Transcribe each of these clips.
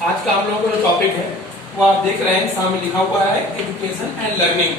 आज का हम लोगों का जो टॉपिक है वो आप देख रहे हैं, सामने लिखा हुआ है एजुकेशन एंड लर्निंग।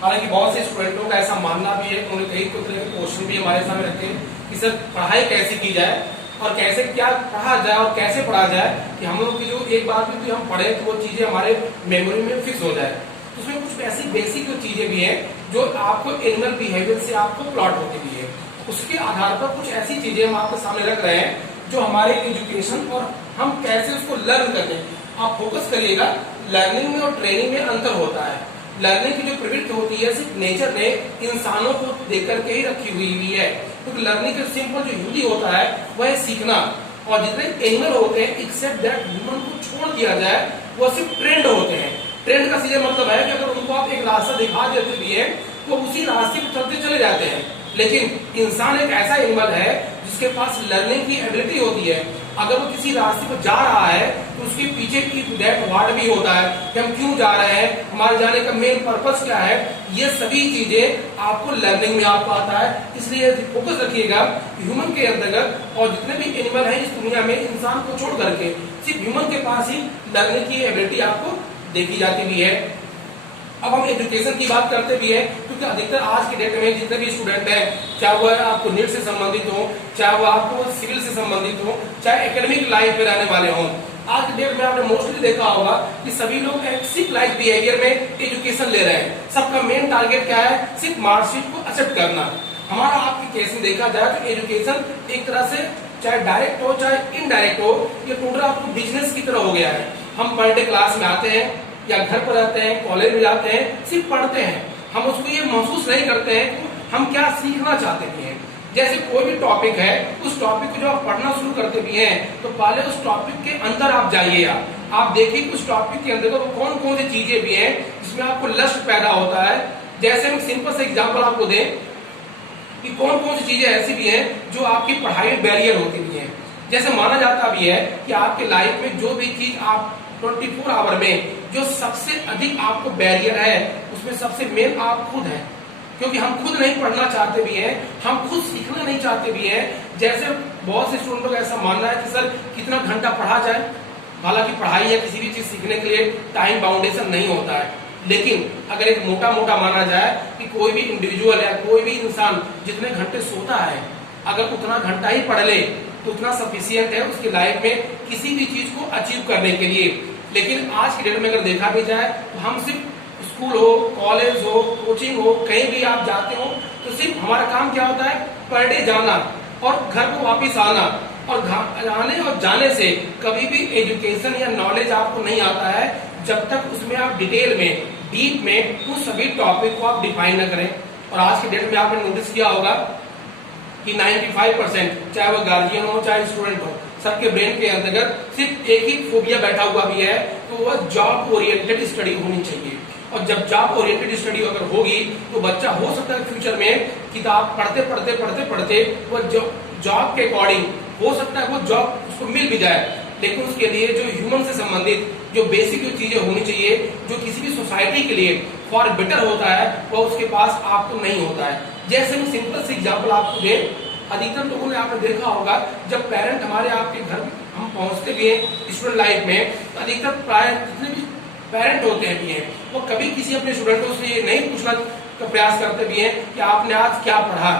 हालांकि बहुत से स्टूडेंटों का ऐसा मानना भी है, उन्होंने कई तरह के क्वेश्चन भी हमारे सामने रखे हैं कि सर पढ़ाई कैसे की जाए और कैसे क्या पढ़ा जाए और कैसे पढ़ा जाए कि हम लोग की जो एक बार भी हम पढ़े तो वो चीजें हमारे मेमोरी में फिक्स हो जाए। तो उसमें कुछ ऐसी बेसिक जो चीजें भी हैं जो आपको एनिमल बिहेवियर से आपको प्लॉट होती भी है, उसके आधार पर कुछ ऐसी चीजें हम आपके सामने रख रहे हैं जो हमारे एजुकेशन और हम कैसे उसको लर्न करें। आप फोकस करिएगा, लर्निंग में और ट्रेनिंग में अंतर होता है। लर्निंग की जो प्रवृत्ति होती है सिर्फ नेचर ने इंसानों को देकर के ही रखी हुई है, क्योंकि लर्निंग का सिंपल जो हिंदी होता है वह है सीखना। और जितने एनिमल होते हैं एक्सेप्ट दैट ह्यूमन को छोड़ दिया जाए वो सिर्फ ट्रेंड होते हैं। ट्रेंड का सीधे मतलब है कि अगर उनको आप एक रास्ता दिखा देते भी है तो उसी रास्ते पर चलते चले जाते हैं। लेकिन इंसान एक ऐसा एनिमल है जिसके पास लर्निंग की एबिलिटी होती है। अगर वो किसी रास्ते पर जा रहा है तो उसके पीछे की दैट वार्ड भी होता है कि हम क्यों जा रहे हैं, हमारे जाने का मेन पर्पस क्या है। ये सभी चीजें आपको लर्निंग में आपको आता है। इसलिए फोकस रखिएगा ह्यूमन के अंतर्गत और जितने भी एनिमल हैं इस दुनिया में इंसान को छोड़ करके सिर्फ ह्यूमन के पास ही लर्निंग की एबिलिटी आपको देखी जाती भी है। अब हम एजुकेशन की बात करते भी हैं, क्योंकि अधिकतर आज के डेट में जितने भी स्टूडेंट हैं, चाहे वह आपको नीट से संबंधित हो, चाहे वह आपको सिविल से संबंधित हो, चाहे एकेडमिक लाइफ में रहने वाले हों, आज के डेट में आपने मोस्टली देखा होगा कि सभी लोग सिर्फ लाइफ बिहेवियर में एजुकेशन ले रहे हैं। सबका मेन टारगेट क्या है, सिर्फ मार्कशीट को एक्सेप्ट करना। हमारा आपके केस में देखा जाए तो एजुकेशन एक तरह से चाहे डायरेक्ट हो चाहे इनडायरेक्ट हो, ये टोटल आपको बिजनेस की तरह हो गया है। हम पर डे क्लास में आते हैं या घर पर रहते हैं, कॉलेज में जाते हैं, सिर्फ पढ़ते हैं। हम उसको ये महसूस नहीं करते हैं कि हम क्या सीखना चाहते भी हैं। जैसे कोई भी टॉपिक है, उस टॉपिक को जब आप पढ़ना शुरू करते भी हैं तो पहले उस टॉपिक के अंदर आप जाइए, आप देखिए कि उस टॉपिक के अंदर कौन कौन सी चीजें भी हैं जिसमें आपको लस्ट पैदा होता है। जैसे हम सिंपल से एग्जाम्पल आपको दें कि कौन कौन सी चीजें ऐसी भी हैं जो आपकी पढ़ाई में बैरियर होती भी हैं। जैसे माना जाता भी है कि आपके लाइफ में जो भी चीज आप 24 आवर में जो सबसे अधिक आपको बैरियर है उसमें सबसे मेन आप खुद हैं, क्योंकि हम खुद नहीं पढ़ना चाहते भी हैं, हम खुद सीखना नहीं चाहते भी हैं। जैसे बहुत से स्टूडेंटों का ऐसा मानना है कि सर कितना घंटा पढ़ा जाए। हालांकि पढ़ाई या किसी भी चीज सीखने के लिए टाइम बाउंडेशन नहीं होता है, लेकिन अगर एक मोटा मोटा माना जाए कि कोई भी इंडिविजुअल या कोई भी इंसान जितने घंटे सोता है अगर उतना घंटा ही पढ़ ले तो उतना सफिशियंट है उसकी लाइफ में किसी भी चीज को अचीव करने के लिए। लेकिन आज की डेट में अगर देखा भी जाए तो हम सिर्फ स्कूल हो, कॉलेज हो, कोचिंग हो, कहीं भी आप जाते हो तो सिर्फ हमारा काम क्या होता है, पर डे जाना और घर को वापिस आना। और आने और जाने से कभी भी एजुकेशन या नॉलेज आपको नहीं आता है जब तक उसमें आप डिटेल में डीप में उन सभी टॉपिक को आप डिफाइन न करें। और आज के डेट में आपने नोटिस किया होगा कि 95% चाहे वो गार्जियन हो चाहे स्टूडेंट हो, सबके ब्रेन के अंतर्गत सिर्फ एक ही फोबिया बैठा हुआ भी है, तो वह जॉब ओरिएंटेड स्टडी होनी चाहिए। और जब जॉब ओरिएंटेड स्टडी अगर होगी तो बच्चा हो सकता है फ्यूचर में किताब पढ़ते पढ़ते पढ़ते पढ़ते वो जॉब के अकॉर्डिंग हो सकता है वो जॉब उसको मिल भी जाए, लेकिन उसके लिए जो ह्यूमन से संबंधित जो बेसिक जो चीजें होनी चाहिए जो किसी भी सोसाइटी के लिए फॉर बेटर होता है वो उसके पास आपको नहीं होता है। जैसे हम सिंपल से एग्जांपल आपको दें, अधिकतर लोगों ने आपने देखा होगा जब पेरेंट हमारे आपके घर हम पहुंचते भी हैं स्टूडेंट लाइफ में, तो अधिकतर प्राय जितने भी पेरेंट होते हैं भी हैं वो कभी किसी अपने स्टूडेंटों से ये नहीं पूछना का प्रयास करते भी हैं कि आपने आज क्या पढ़ा,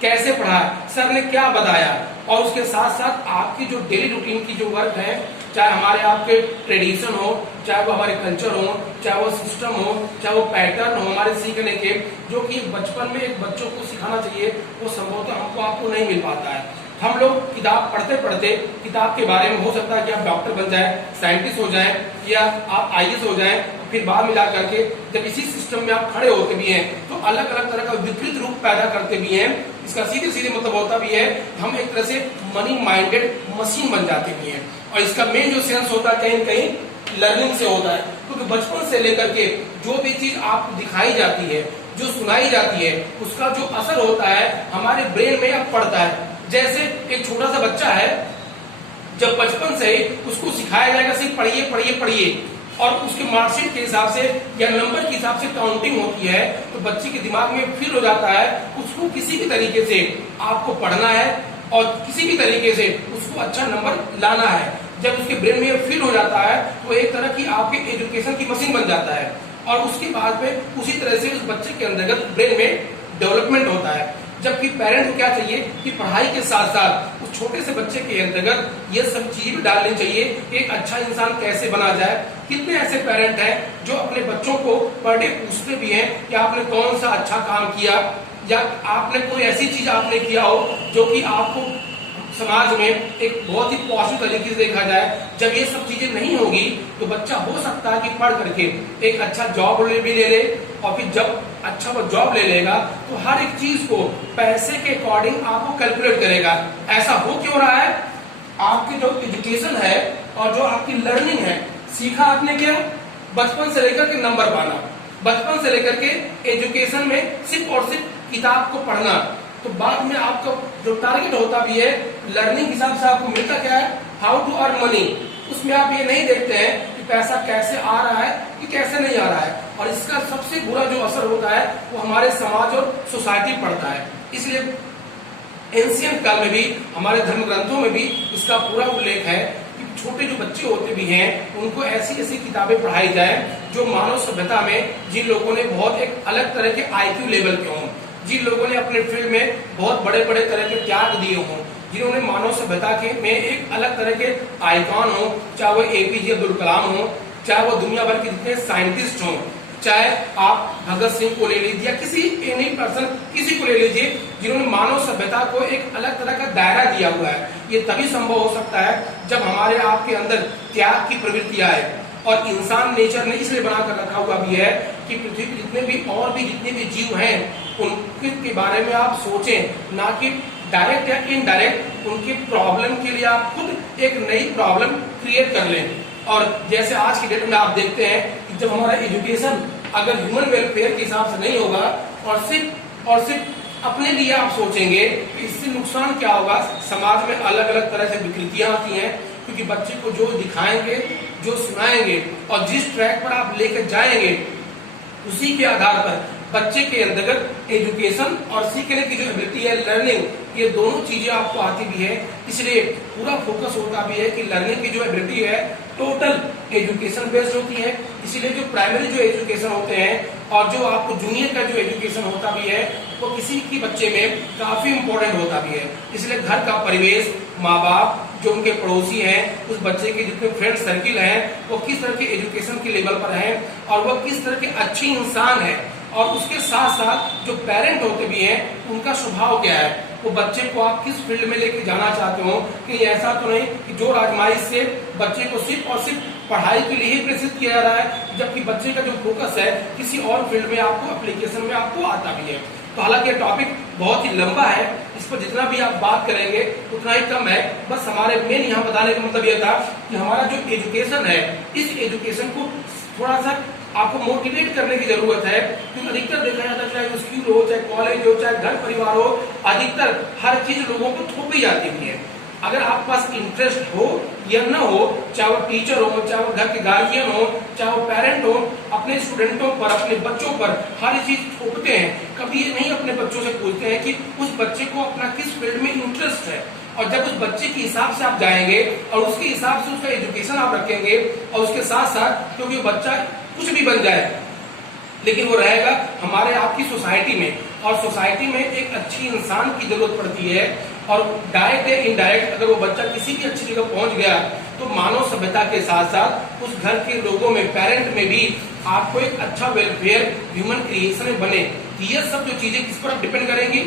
कैसे पढ़ा, सर ने क्या बताया। और उसके साथ साथ आपकी जो डेली रूटीन की जो वर्क है, चाहे हमारे आपके ट्रेडिशन हो, चाहे वो हमारे कल्चर हो, चाहे वो सिस्टम हो, चाहे वो पैटर्न हो हमारे सीखने के, जो कि बचपन में एक बच्चों को सिखाना चाहिए, वो संभवतः हमको आपको नहीं मिल पाता है। हम लोग किताब पढ़ते पढ़ते किताब के बारे में हो सकता है कि आप डॉक्टर बन जाए, साइंटिस्ट हो जाए या आप IAS हो जाए, फिर बाद मिला करके जब इसी सिस्टम में आप खड़े होते भी हैं तो अलग अलग तरह का विपरीत रूप पैदा करते भी हैं। इसका सीधे सीधे मतलब होता भी है हम एक तरह से मनी माइंडेड मशीन बन जाते भी हैं। और इसका मेन जो सेंस होता है कहीं न कहीं लर्निंग से होता है, क्योंकि बचपन से लेकर के जो भी चीज आपको दिखाई जाती है, जो सुनाई जाती है, उसका जो असर होता है हमारे ब्रेन में अब पड़ता है। जैसे एक छोटा सा बच्चा है, जब बचपन से ही उसको सिखाया जाएगा सिर्फ पढ़िए पढ़िए पढ़िए और उसके मार्कशीट के हिसाब से या नंबर के हिसाब से काउंटिंग होती है, तो बच्चे के दिमाग में फिर हो जाता है उसको किसी भी तरीके से आपको पढ़ना है और किसी भी तरीके से उसको अच्छा नंबर लाना है। जब उसके ब्रेन में ये फीड हो जाता है तो एक तरह की आपके एजुकेशन की मशीन बन जाता है, और उसके बाद में उसी तरह से उस बच्चे के अंतर्गत ब्रेन में डेवलपमेंट होता है। जबकि पेरेंट को क्या चाहिए कि पढ़ाई के साथ साथ उस छोटे से बच्चे के अंतर्गत ये सब चीजें भी डालनी चाहिए कि एक अच्छा इंसान कैसे बना जाए। कितने ऐसे पेरेंट हैं जो अपने बच्चों को पर डे पूछते भी हैं कि आपने कौन सा अच्छा काम किया, या आपने कोई ऐसी चीज आपने किया हो जो कि आपको समाज में एक बहुत ही पॉजिटिव तरीके से देखा जाए। जब ये सब चीजें नहीं होगी तो बच्चा हो सकता है कि पढ़ करके एक अच्छा जॉब भी ले ले, और फिर जब अच्छा वो जॉब ले लेगा तो हर एक चीज को पैसे के अकॉर्डिंग आपको कैलकुलेट करेगा। ऐसा हो क्यों रहा है? आपकी जो एजुकेशन है और जो आपकी लर्निंग है, सीखा आपने क्या? बचपन से लेकर के नंबर पाना, बचपन से लेकर के एजुकेशन में सिर्फ और सिर्फ किताब को पढ़ना। तो बाद में आपका जो टारगेट होता भी है लर्निंग हिसाब से आपको मिलता क्या है? How to earn money. उसमें आप ये नहीं देखते हैं कि पैसा कैसे आ रहा है कि कैसे नहीं आ रहा है, और इसका सबसे बुरा जो असर होता है वो हमारे समाज और सोसाइटी पड़ता है। इसलिए एंशिएंट काल में भी हमारे धर्म ग्रंथों में भी इसका पूरा उल्लेख है कि छोटे जो बच्चे होते भी हैं उनको ऐसी ऐसी किताबें पढ़ाई जाए जो मानव सभ्यता में जिन लोगों ने बहुत एक अलग तरह के IQ लेवल के हों, जिन लोगों ने अपने फील्ड में बहुत बड़े बड़े तरह के त्याग दिए हों, जिन्होंने मानव सभ्यता के में एक अलग तरह के आइकॉन हो, चाहे वो APJ अब्दुल कलाम हो, चाहे वो दुनिया भर के जितने साइंटिस्ट हों, चाहे आप भगत सिंह को ले लीजिए या किसी एनी पर्सन किसी को ले लीजिए, जिन्होंने मानव सभ्यता को एक अलग तरह का दायरा दिया हुआ है। ये तभी संभव हो सकता है जब हमारे आपके अंदर त्याग की प्रवृत्ति आए। और इंसान नेचर ने इसलिए बनाकर रखा हुआ भी है कि पृथ्वी पर जितने भी और भी जितने भी जीव हैं उनके बारे में आप सोचें, ना कि डायरेक्ट या इनडायरेक्ट उनकी प्रॉब्लम के लिए आप खुद एक नई प्रॉब्लम क्रिएट कर लें। और जैसे आज की डेट में आप देखते हैं कि जब हमारा एजुकेशन अगर ह्यूमन वेलफेयर के हिसाब से नहीं होगा और सिर्फ अपने लिए आप सोचेंगे कि इससे नुकसान क्या होगा, समाज में अलग अलग तरह से विकृतियां आती हैं। क्योंकि बच्चे को जो दिखाएंगे, जो सुनाएंगे और जिस ट्रैक पर आप लेकर जाएंगे उसी के आधार पर बच्चे के अंतर्गत एजुकेशन और सीखने की जो एबिलिटी है, लर्निंग, ये दोनों चीजें आपको आती भी है। इसलिए पूरा फोकस होता भी है कि लर्निंग की जो एबिलिटी है टोटल एजुकेशन बेस्ड होती है। इसीलिए जो प्राइमरी जो एजुकेशन होते हैं और जो आपको जूनियर का जो एजुकेशन होता भी है वो किसी की बच्चे में काफी इंपॉर्टेंट होता भी है। इसलिए घर का परिवेश, माँ बाप, जो उनके पड़ोसी हैं, उस बच्चे के जितने फ्रेंड सर्किल हैं वो किस तरह के एजुकेशन के लेवल पर हैं और वो किस तरह के अच्छे इंसान हैं, और उसके साथ साथ जो पेरेंट होते भी हैं उनका स्वभाव क्या है, वो बच्चे को आप किस फील्ड में लेके जाना चाहते हो। कि ऐसा तो नहीं कि जो आजमाइश से बच्चे को सिर्फ और सिर्फ पढ़ाई के लिए ही प्रेरित किया जा रहा है, जबकि बच्चे का जो फोकस है किसी और फील्ड में आपको एप्लीकेशन में आपको आता भी है। तो हालांकि टॉपिक बहुत ही लंबा है, इस पर जितना भी आप बात करेंगे उतना ही कम है। बस हमारे मेन यहाँ बताने का मतलब यह था कि हमारा जो एजुकेशन है इस एजुकेशन को थोड़ा सा आपको मोटिवेट करने की जरूरत है। क्योंकि अधिकतर देखा जाता है, चाहे स्कूल हो, चाहे कॉलेज हो, चाहे घर परिवार हो, अधिकतर हर चीज लोगों को थोपी जाती है। अगर आपके पास इंटरेस्ट हो या न हो, चाहे वो टीचर हो, चाहे वो घर के गार्जियन हो, चाहे वो पेरेंट हो, अपने स्टूडेंटों पर, अपने बच्चों पर हर चीज थोपते हैं। कभी ये नहीं अपने बच्चों से पूछते हैं कि उस बच्चे को अपना किस फील्ड में इंटरेस्ट है। और जब उस बच्चे के हिसाब से आप जाएंगे और उसके हिसाब से उसका एजुकेशन आप रखेंगे, और उसके साथ साथ क्योंकि बच्चा कुछ भी बन जाए लेकिन वो रहेगा हमारे आपकी सोसाइटी में, और सोसाइटी में एक अच्छी इंसान की जरूरत पड़ती है। और डायरेक्ट या इनडायरेक्ट अगर वो बच्चा किसी भी अच्छी जगह पहुंच गया तो मानव सभ्यता के साथ साथ उस घर के लोगों में, पेरेंट में भी आपको एक अच्छा वेलफेयर ह्यूमन क्रिएशन बने। ये सब जो चीजें किस पर डिपेंड करेंगी?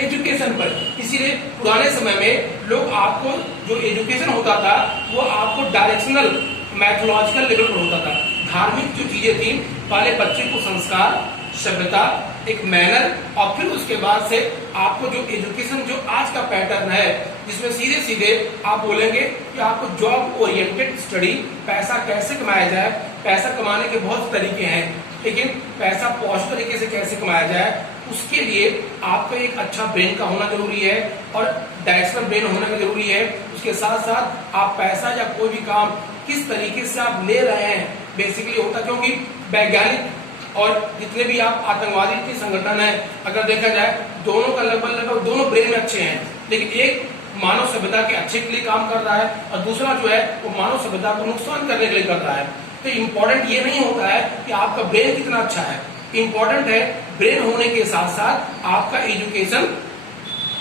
एजुकेशन पर। इसीलिए पुराने समय में लोग आपको जो एजुकेशन होता था वो आपको डायरेक्शनल मैथोलॉजिकल लेवल पर होता था। धार्मिक जो चीजें थी, पहले बच्चे को संस्कार, सभ्यता, एक मैनर, और फिर उसके बाद से आपको जो एजुकेशन जो आज का पैटर्न है जिसमें सीधे सीधे आप बोलेंगे कि आपको जॉब ओरिएंटेड स्टडी, पैसा कैसे कमाया जाए। पैसा कमाने के बहुत तरीके हैं, लेकिन पैसा पॉजिटिव तरीके से कैसे कमाया जाए उसके लिए आपको एक अच्छा ब्रेन का होना जरूरी है और डायरेक्शनल ब्रेन होना भी जरूरी है। उसके साथ साथ आप पैसा या कोई भी काम किस तरीके से आप ले रहे हैं बेसिकली होता, क्योंकि वैज्ञानिक और जितने भी आप आतंकवादी संगठन है, अगर देखा जाए दोनों का लगभग दोनों ब्रेन में अच्छे हैं, लेकिन एक मानव सभ्यता के अच्छे के लिए काम कर रहा है और दूसरा जो है वो मानव सभ्यता को नुकसान करने के लिए कर रहा है। तो इम्पोर्टेंट ये नहीं होता है कि आपका ब्रेन कितना अच्छा है, इम्पोर्टेंट है ब्रेन होने के साथ साथ आपका एजुकेशन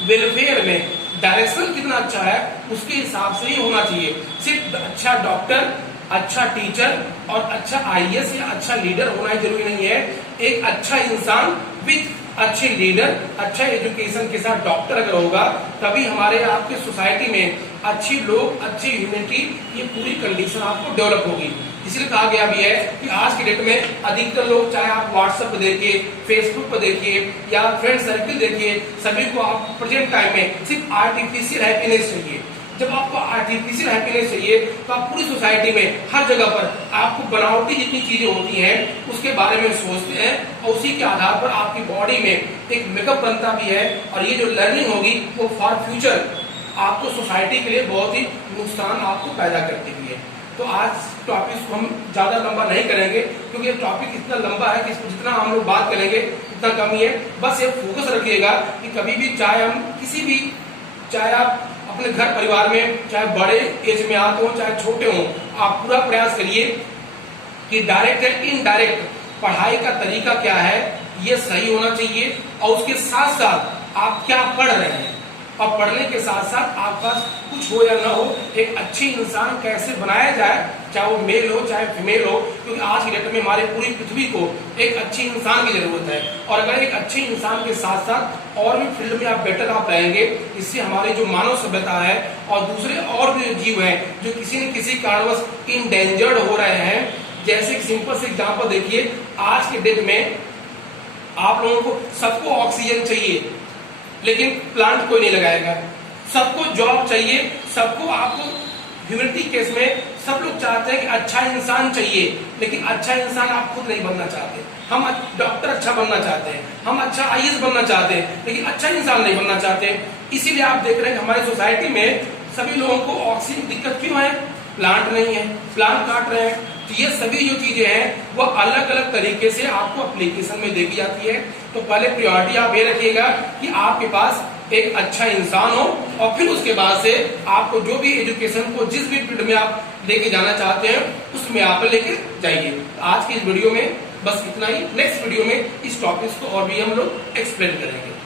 वेलफेयर में डायरेक्शन कितना अच्छा है, उसके हिसाब से ही होना चाहिए। सिर्फ अच्छा डॉक्टर, अच्छा टीचर और अच्छा आईएएस या अच्छा लीडर होना जरूरी नहीं है। एक अच्छा इंसान विद अच्छे लीडर, अच्छा एजुकेशन के साथ डॉक्टर अगर होगा तभी हमारे आपके सोसाइटी में अच्छे लोग, अच्छी ह्यूमैनिटी, ये पूरी कंडीशन आपको डेवलप होगी। इसलिए कहा गया भी है कि आज के डेट में अधिकतर लोग, चाहे आप व्हाट्सएप पे देखिए, फेसबुक पे देखिए या फ्रेंड सर्किल देखिए, सभी को आप प्रेजेंट टाइम में सिर्फ आर्टिफिशियल हैप्पीनेस चाहिए। जब आपको आर्टिफिशियल हैप्पीनेस चाहिए तो आप पूरी सोसाइटी में हर जगह पर आपको बनावटी जितनी चीजें होती हैं उसके बारे में सोचते हैं और उसी के आधार पर आपकी बॉडी में एक मेकअप बनता भी है। और ये जो लर्निंग होगी वो फॉर फ्यूचर आपको सोसाइटी के लिए बहुत ही नुकसान आपको पैदा करती हुई है। तो आज टॉपिक को हम ज्यादा लंबा नहीं करेंगे क्योंकि ये टॉपिक इतना लंबा है कि इसको जितना हम लोग बात करेंगे उतना कम ही है। बस ये फोकस रखिएगा कि कभी भी चाहे हम किसी भी, चाहे आप अपने घर परिवार में चाहे बड़े एज में आते हो चाहे छोटे हो, आप पूरा प्रयास करिए कि डायरेक्ट या इनडायरेक्ट पढ़ाई का तरीका क्या है ये सही होना चाहिए और उसके साथ साथ आप क्या पढ़ रहे हैं और पढ़ने के साथ साथ आपके पास कुछ हो या ना हो, एक अच्छी इंसान कैसे बनाया जाए, चाहे वो मेल हो चाहे फीमेल हो। क्योंकि आज की डेट में हमारे पूरी पृथ्वी को एक अच्छी इंसान की जरूरत है और अगर एक अच्छे इंसान के साथ साथ और भी फील्ड में आप बेटर आप रहेंगे, इससे हमारी जो मानव सभ्यता है और दूसरे और भी जीव हैं जो किसी न किसी कारणवश इंडेंजर्ड हो रहे हैं। जैसे एक सिंपल से एग्जाम्पल देखिए, आज के डेट में आप लोगों को सबको ऑक्सीजन चाहिए लेकिन प्लांट कोई नहीं लगाएगा, सबको जॉब चाहिए, सबको आपको ह्यूमैनिटी केस में सब लोग चाहते हैं कि अच्छा इंसान चाहिए लेकिन अच्छा इंसान आप खुद नहीं बनना चाहते। हम डॉक्टर अच्छा बनना चाहते हैं, हम अच्छा आईएएस बनना चाहते हैं लेकिन अच्छा इंसान नहीं बनना चाहते। इसीलिए आप देख रहे हैं कि हमारी सोसाइटी में सभी लोगों को ऑक्सीजन दिक्कत क्यों है, प्लांट नहीं है, प्लांट काट रहे हैं। तो ये सभी जो चीजें हैं वो अलग अलग तरीके से आपको एप्लीकेशन में देखी जाती है। तो पहले प्रायोरिटी आप ये रखिएगा कि आपके पास एक अच्छा इंसान हो और फिर उसके बाद से आपको जो भी एजुकेशन को जिस भी फील्ड में आप लेके जाना चाहते हैं उसमें आप लेके जाइए। आज की इस वीडियो में बस इतना ही। नेक्स्ट वीडियो में इस टॉपिक को और भी हम लोग एक्सप्लेन करेंगे।